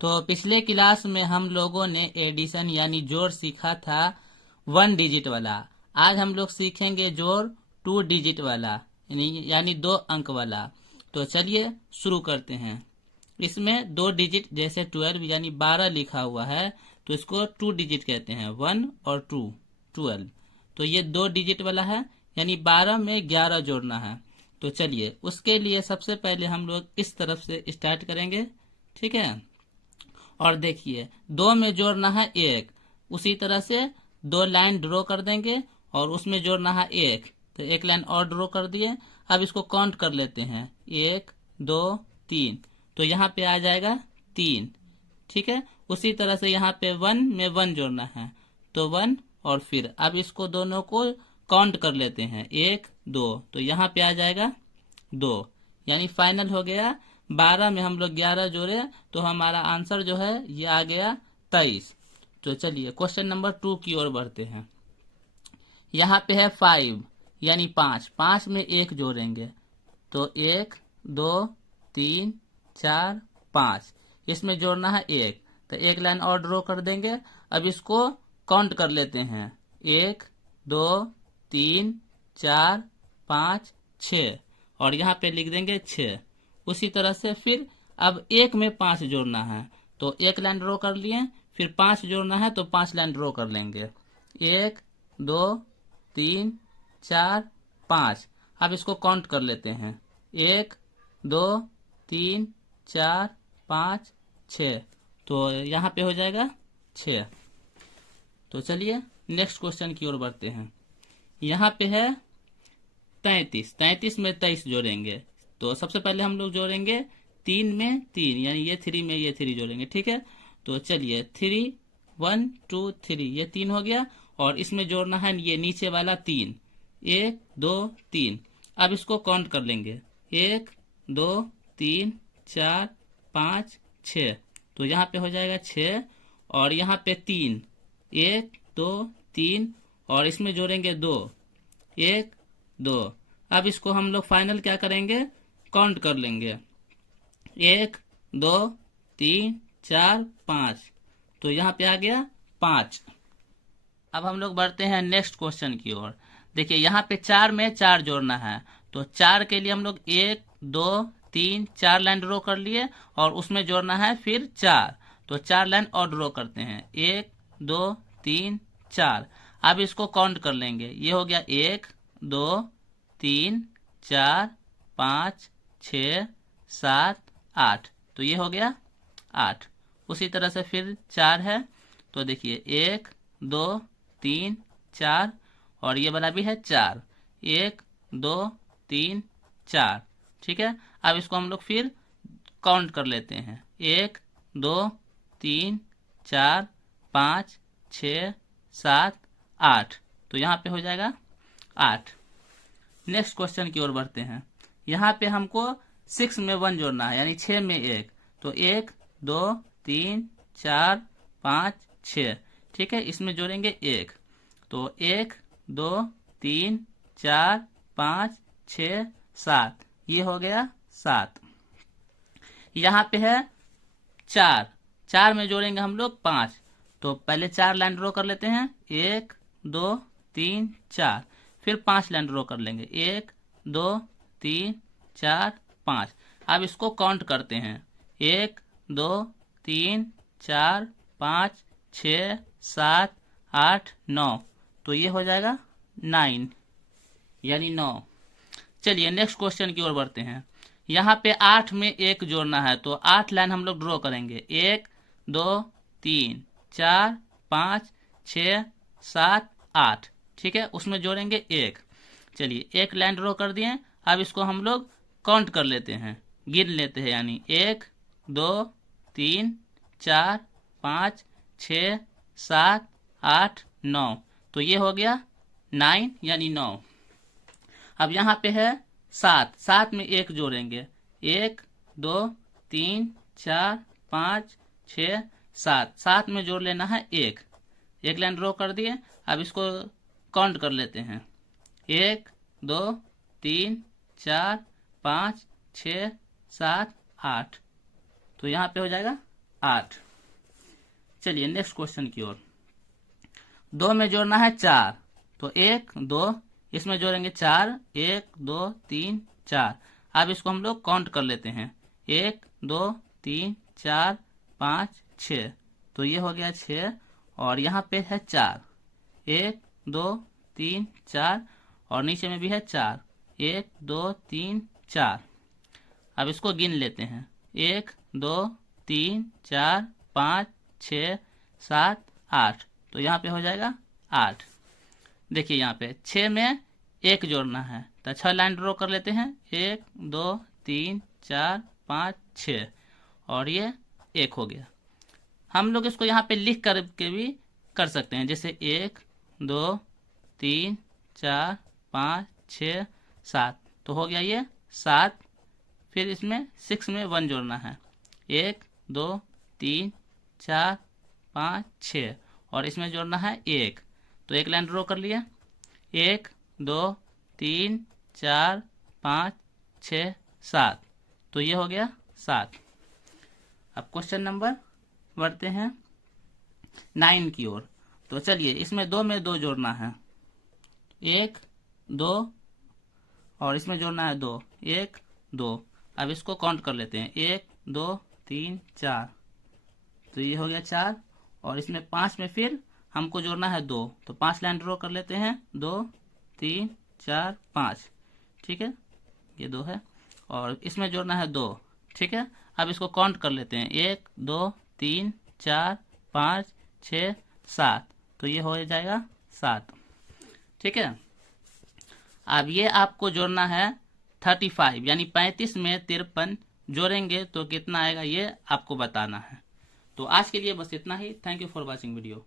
तो पिछले क्लास में हम लोगों ने एडिशन यानी जोड़ सीखा था 1 डिजिट वाला। आज हम लोग सीखेंगे जोड़ 2 डिजिट वाला यानी 2 अंक वाला। तो चलिए शुरू करते हैं। इसमें 2 डिजिट जैसे 12 यानी 12 लिखा हुआ है तो इसको 2 डिजिट कहते हैं, 1 और 2, 12। तो ये 2 डिजिट वाला है यानी 12 में 11 जोड़ना है। तो चलिए उसके लिए सबसे पहले हम लोग इस तरफ से स्टार्ट करेंगे, ठीक है। और देखिए 2 में जोड़ना है 1, उसी तरह से 2 लाइन ड्रॉ कर देंगे और उसमें जोड़ना है 1, तो 1 लाइन और ड्रॉ कर दिए। अब इसको काउंट कर लेते हैं, 1 2 3, तो यहाँ पे आ जाएगा 3, ठीक है। उसी तरह से यहाँ पे 1 में 1 जोड़ना है तो 1, और फिर अब इसको दोनों को काउंट कर लेते हैं, 1 2, तो यहाँ पे आ जाएगा 2, यानी फाइनल हो गया। 12 में हम लोग 11 जोड़े तो हमारा आंसर जो है ये आ गया 23। तो चलिए क्वेश्चन नंबर 2 की ओर बढ़ते हैं। यहाँ पे है 5 यानी 5, 5 में 1 जोड़ेंगे तो 1 2 3 4 5, इसमें जोड़ना है 1, तो 1 लाइन और ड्रॉ कर देंगे। अब इसको काउंट कर लेते हैं, 1 2 3 4 5 6, और यहाँ पे लिख देंगे 6। उसी तरह से फिर अब 1 में 5 जोड़ना है तो 1 लाइन ड्रॉ कर लिए, फिर 5 जोड़ना है तो 5 लाइन ड्रॉ कर लेंगे, 1 2 3 4 5। अब इसको काउंट कर लेते हैं, 1 2 3 4 5 6, तो यहाँ पे हो जाएगा 6। तो चलिए नेक्स्ट क्वेश्चन की ओर बढ़ते हैं। यहाँ पे है 33, 33 में 23 जोड़ेंगे तो सबसे पहले हम लोग जोड़ेंगे 3 में 3, यानी ये 3 में ये 3 जोड़ेंगे, ठीक है। तो चलिए 3 1 2 3, ये 3 हो गया, और इसमें जोड़ना है ये नीचे वाला 3, 1 2 3। अब इसको काउंट कर लेंगे, 1 2 3 4 5 6, तो यहाँ पे हो जाएगा 6, और यहाँ पे 3, 1 2 3, और इसमें जोड़ेंगे 2, 1 2। अब इसको हम लोग फाइनल क्या करेंगे, काउंट कर लेंगे, 1 2 3 4 5, तो यहाँ पे आ गया 5। अब हम लोग बढ़ते हैं नेक्स्ट क्वेश्चन की ओर। देखिए यहाँ पे 4 में 4 जोड़ना है तो 4 के लिए हम लोग 1 2 3 4 लाइन ड्रॉ कर लिए, और उसमें जोड़ना है फिर 4, तो 4 लाइन और ड्रॉ करते हैं, 1 2 3 4। अब इसको काउंट कर लेंगे, ये हो गया 1 2 3 4 5 6 7 8, तो ये हो गया 8। उसी तरह से फिर 4 है तो देखिए 1 2 3 4, और ये वाला भी है 4, 1 2 3 4, ठीक है। अब इसको हम लोग फिर काउंट कर लेते हैं, 1 2 3 4 5 6 7 8, तो यहाँ पे हो जाएगा 8। नेक्स्ट क्वेश्चन की ओर बढ़ते हैं। यहाँ पे हमको 6 में 1 जोड़ना है यानी 6 में 1, तो 1 2 3 4 5 6, ठीक है। इसमें जोड़ेंगे 1, तो 1 2 3 4 5 6 7, ये हो गया 7। यहाँ पे है 4, 4 में जोड़ेंगे हम लोग 5, तो पहले 4 लाइन ड्रॉ कर लेते हैं, 1 2 3 4, फिर 5 लाइन ड्रॉ कर लेंगे, 1 2 3 4 5। अब इसको काउंट करते हैं, 1 2 3 4 5 6 7 8 9, तो ये हो जाएगा 9, यानी 9। चलिए नेक्स्ट क्वेश्चन की ओर बढ़ते हैं। यहाँ पे 8 में 1 जोड़ना है तो 8 लाइन हम लोग ड्रॉ करेंगे, 1 2 3 4 5 6 7 8, ठीक है। उसमें जोड़ेंगे 1, चलिए 1 लाइन ड्रॉ कर दिए। अब इसको हम लोग काउंट कर लेते हैं, गिन लेते हैं, यानी 1 2 3 4 5 6 7 8 9, तो ये हो गया 9, यानी 9। अब यहाँ पे है 7, 7 में 1 जोड़ेंगे, 1 2 3 4 5 6 7, 7 में जोड़ लेना है 1, 1 लाइन ड्रॉ कर दिए। अब इसको काउंट कर लेते हैं, 1 2 3 4 5 6 7 8, तो यहाँ पे हो जाएगा 8। चलिए नेक्स्ट क्वेश्चन की ओर। 2 में जोड़ना है 4, तो 1 2, इसमें जोड़ेंगे 4, 1 2 3 4। अब इसको हम लोग काउंट कर लेते हैं, 1 2 3 4 5 6, तो ये हो गया 6, और यहाँ पे है 4, 1 2 3 4, और नीचे में भी है 4, 1 2 3 4। अब इसको गिन लेते हैं, 1 2 3 4 5 6 7 8, तो यहाँ पे हो जाएगा 8। देखिए यहाँ पे 6 में 1 जोड़ना है, तो 6 लाइन ड्रॉ कर लेते हैं, 1 2 3 4 5 6, और ये 1 हो गया। हम लोग इसको यहाँ पे लिख करके भी कर सकते हैं, जैसे 1 2 3 4 5 6 7, तो हो गया ये 7। फिर इसमें 6 में 1 जोड़ना है, 1 2 3 4 5 6, और इसमें जोड़ना है 1, तो 1 लाइन ड्रॉ कर लिया, 1 2 3 4 5 6 7, तो ये हो गया 7। अब क्वेश्चन नंबर बढ़ते हैं 9 की ओर। तो चलिए इसमें 2 में 2 जोड़ना है, 1 2, और इसमें जोड़ना है 2, 1 2। अब इसको काउंट कर लेते हैं, 1 2 3 4, तो ये हो गया 4, और इसमें 5 में फिर हमको जोड़ना है 2, तो 5 लाइन ड्रॉ कर लेते हैं, 2 3 4 5, ठीक है, ये 2 है, और इसमें जोड़ना है 2, ठीक है। अब इसको काउंट कर लेते हैं, 1 2 3 4 5 6 7, तो ये हो जाएगा 7, ठीक है। अब ये आपको जोड़ना है 35, यानी 35 में 53 जोड़ेंगे तो कितना आएगा, ये आपको बताना है। तो आज के लिए बस इतना ही। Thank you for watching video.